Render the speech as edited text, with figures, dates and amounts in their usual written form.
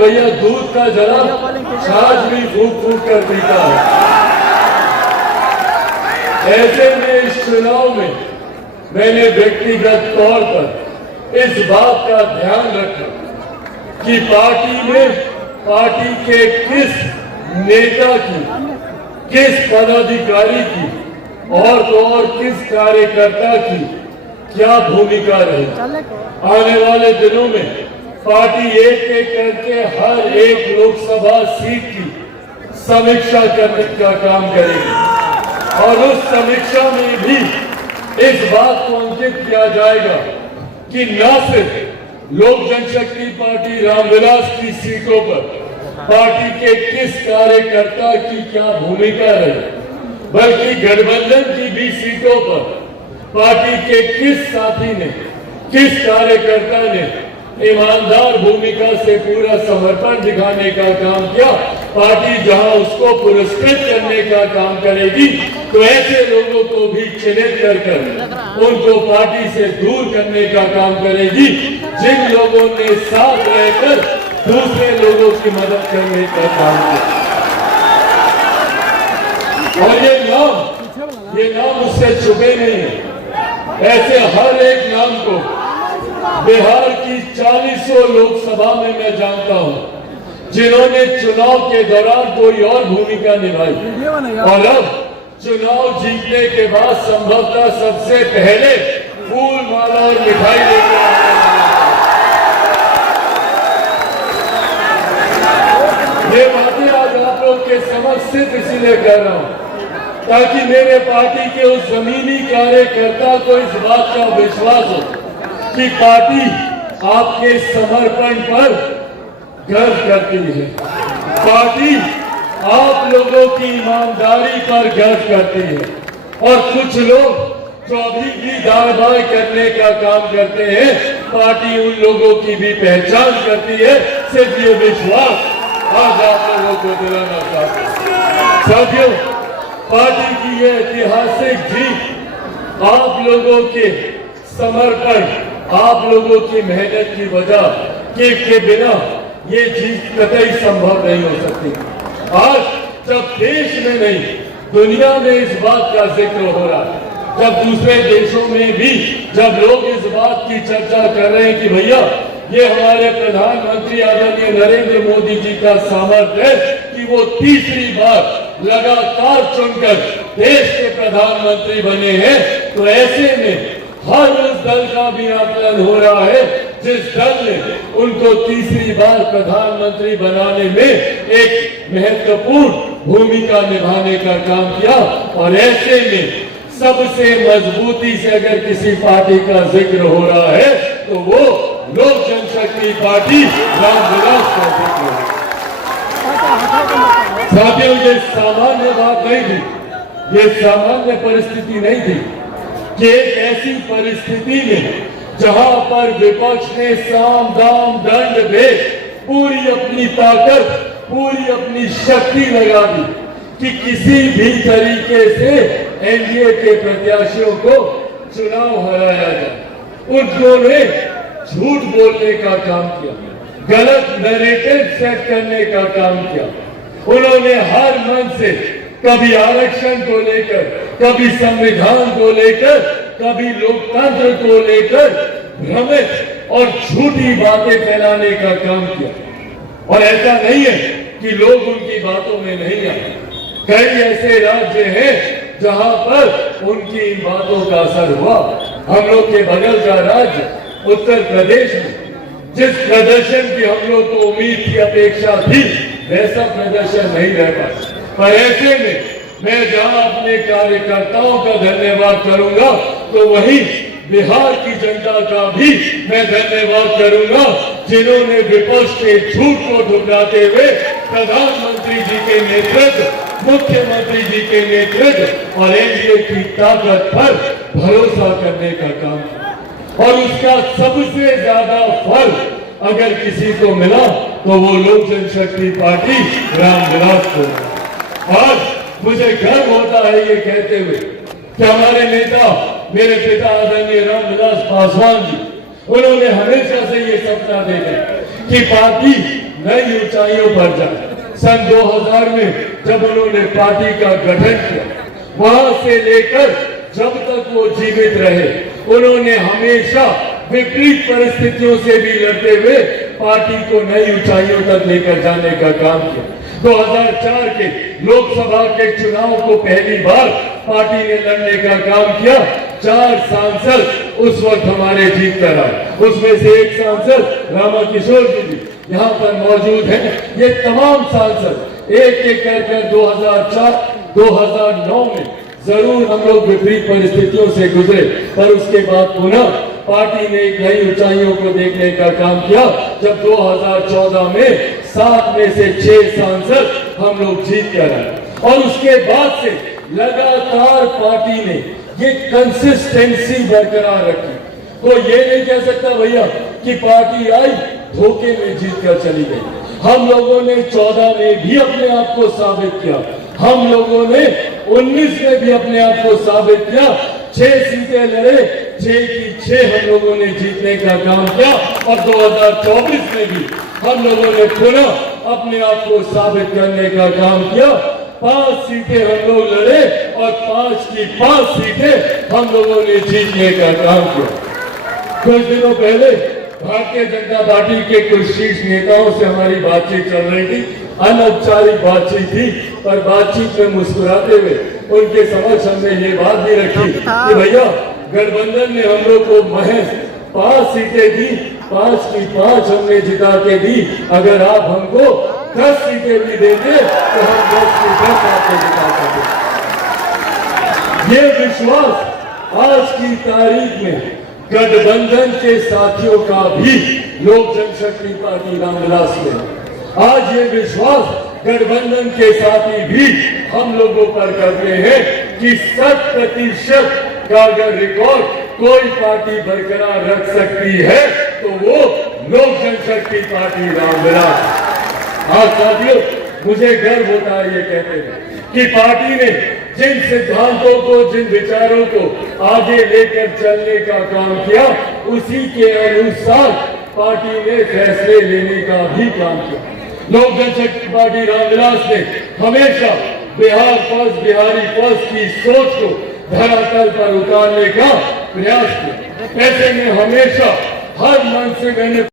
भैया दूध का जरा छाछ भी फूक फूक कर पीता है। ऐसे में इस चुनाव में मैंने व्यक्तिगत तौर पर इस बात का ध्यान रखा कि पार्टी के किस नेता की, किस पदाधिकारी की और तो और किस कार्यकर्ता की क्या भूमिका रही। आने वाले दिनों में पार्टी एक एक करके हर एक लोकसभा सीट की समीक्षा करने का काम करेगी और उस समीक्षा में भी इस बात को अंकित किया जाएगा कि न सिर्फ लोक जनशक्ति पार्टी रामविलास की सीटों पर पार्टी के किस कार्यकर्ता की क्या भूमिका रही, बल्कि गठबंधन की भी सीटों पर पार्टी के किस साथी ने, किस कार्यकर्ता ने ईमानदार भूमिका से पूरा समर्पण दिखाने का काम किया। पार्टी जहां उसको पुरस्कृत करने का काम करेगी तो ऐसे लोगों को भी चिन्हित कर उनको पार्टी से दूर करने का काम करेगी जिन लोगों ने साथ रहकर दूसरे लोगों की मदद करने का काम किया। और ये नाम उससे छुपे नहीं है। ऐसे हर एक नाम को बिहार की 40 लोकसभा में मैं जानता हूं जिन्होंने चुनाव के दौरान कोई और भूमिका निभाई और अब चुनाव जीतने के बाद संभवतः सबसे पहले फूल माला और मिठाई लेकर ये बातें आज आप लोग के समक्ष सिर्फ इसीलिए कर रहा हूं ताकि मेरे पार्टी के उस जमीनी कार्यकर्ता को इस बात का विश्वास हो कि पार्टी आपके समर्पण पर गर्व करती है, पार्टी आप लोगों की ईमानदारी पर गर्व करती है। और कुछ लोग जो अभी भी दावेदारी करने का काम करते हैं, पार्टी उन लोगों की भी पहचान करती है। सिर्फ ये विश्वास आज आप लोगों को दिलाना चाहते हैं। साथियों, पार्टी की ये ऐतिहासिक जीत आप लोगों के समर्पण, आप लोगों की मेहनत की वजह के बिना ये जीत कतई संभव नहीं हो सकती। आज जब देश में नहीं दुनिया में इस बात का जिक्र हो रहा है, जब दूसरे देशों में भी जब लोग इस बात की चर्चा कर रहे हैं कि भैया ये हमारे प्रधानमंत्री आदरणीय नरेंद्र मोदी जी का सामर्थ्य है कि वो तीसरी बार लगातार चुनकर देश के प्रधानमंत्री बने हैं, तो ऐसे में हर उस दल का भी आकलन हो रहा है जिस दल ने उनको तीसरी बार प्रधानमंत्री बनाने में एक महत्वपूर्ण भूमिका निभाने का काम किया। और ऐसे में सबसे मजबूती से अगर किसी पार्टी का जिक्र हो रहा है तो वो लोक जनशक्ति पार्टी रामविलास का जिक्र है। साथियों, ये सामान्य बात नहीं थी, ये सामान्य परिस्थिति नहीं थी कि एक ऐसी परिस्थिति में जहां पर विपक्ष ने साम दाम दंड भेद पूरी अपनी ताकत, पूरी अपनी शक्ति लगा दी कि किसी भी तरीके से एनडीए के प्रत्याशियों को चुनाव हराया जाए। उन्होंने झूठ बोलने का काम किया, गलत नैरेटिव सेट करने का काम किया। उन्होंने हर मन से कभी आरक्षण को लेकर, कभी संविधान को लेकर, कभी लोकतंत्र को लेकर भ्रमित और झूठी बातें फैलाने का काम किया। और ऐसा नहीं है कि लोग उनकी बातों में नहीं आए। कई ऐसे राज्य हैं जहां पर उनकी इन बातों का असर हुआ। हम लोग के बगल का राज्य उत्तर प्रदेश में जिस प्रदर्शन की हम लोग को उम्मीद की, अपेक्षा थी, वैसा प्रदर्शन नहीं रह पाया। पर ऐसे में मैं जहां अपने कार्यकर्ताओं का धन्यवाद करूंगा तो वहीं बिहार की जनता का भी मैं धन्यवाद करूंगा जिन्होंने विपक्ष के झूठ को ठुकराते हुए प्रधानमंत्री जी के नेतृत्व, मुख्यमंत्री जी के नेतृत्व और एनडीए की ताकत पर भरोसा करने का काम किया। और उसका सबसे ज्यादा फल अगर किसी को मिला तो वो लोक जनशक्ति पार्टी रामविलास को। आज मुझे गर्व होता है ये कहते हुए कि हमारे नेता, मेरे पिता आदरणीय रामविलास पासवान जी, उन्होंने हमेशा से ये सपना देखा कि पार्टी नई ऊंचाइयों पर जाए। सन 2000 में जब उन्होंने पार्टी का गठन किया, वहां से लेकर जब तक वो जीवित रहे, उन्होंने हमेशा विपरीत परिस्थितियों से भी लड़ते हुए पार्टी को नई ऊंचाइयों तक लेकर जाने का काम किया। 2004 के लोकसभा के चुनाव को पहली बार पार्टी ने लड़ने का काम किया। 4 सांसद उस वक्त हमारे जीत कर आए, उसमें से एक सांसद रामा किशोर जी भी यहाँ पर मौजूद है। ये तमाम सांसद एक एक कर 2004 2009 में जरूर हम लोग विपरीत परिस्थितियों से गुजरे, पर उसके बाद पुनः पार्टी ने एक नई ऊंचाइयों को देखने का काम किया, जब 2014 में 7 में से 6 सांसद हम लोग जीत कर आए। और उसके बाद से लगातार पार्टी ने ये कंसिस्टेंसी बरकरार रखी। तो ये नहीं कह सकता भैया कि पार्टी आई धोखे में जीत कर चली गई। हम लोगों ने 14 में भी अपने आप को साबित किया, हम लोगों ने 19 में भी अपने आप को साबित किया। 6 सीटें लड़े, 6 की 6 हम लोगों ने जीतने का काम किया। और 2024 में भी हम लोगों ने पुनः अपने आप को साबित करने का काम किया। 5 सीटें हम लोग लड़े और 5 की 5 सीटें हम लोगों ने जीतने का काम किया। कुछ दिनों पहले भारतीय जनता पार्टी के कुछ शीर्ष नेताओं से हमारी बातचीत चल रही थी, अनौपचारिक बातचीत थी, पर बातचीत में मुस्कुराते हुए उनके समक्ष हमने ये बात भी रखी कि भैया गठबंधन ने हम लोग को महज 5 सीटें दी, 5 की 5 हमने जिता के दी। अगर आप हमको 10 सीटें भी देंगे तो हम 10 की 10 आपको जिता सकते। ये विश्वास आज की तारीख में गठबंधन के साथियों का भी लोक जनशक्ति पार्टी रामविलास में आज ये विश्वास गठबंधन के साथी भी हम लोगों पर करते हैं कि 100% का अगर रिकॉर्ड कोई पार्टी बरकरार रख सकती है तो वो लोक जनशक्ति पार्टी रामविलास। हाँ साथियों, मुझे गर्व होता है ये कहते हैं कि पार्टी ने जिन सिद्धांतों को, जिन विचारों को आगे लेकर चलने का काम किया, उसी के अनुसार पार्टी ने फैसले लेने का भी काम किया। लोक जनशक्ति पार्टी रामविलास ने हमेशा बिहार फर्स्ट, बिहारी फर्स्ट की सोच को धरातल पर उतारने का प्रयास किया। ऐसे में हमेशा हर मंच से मैंने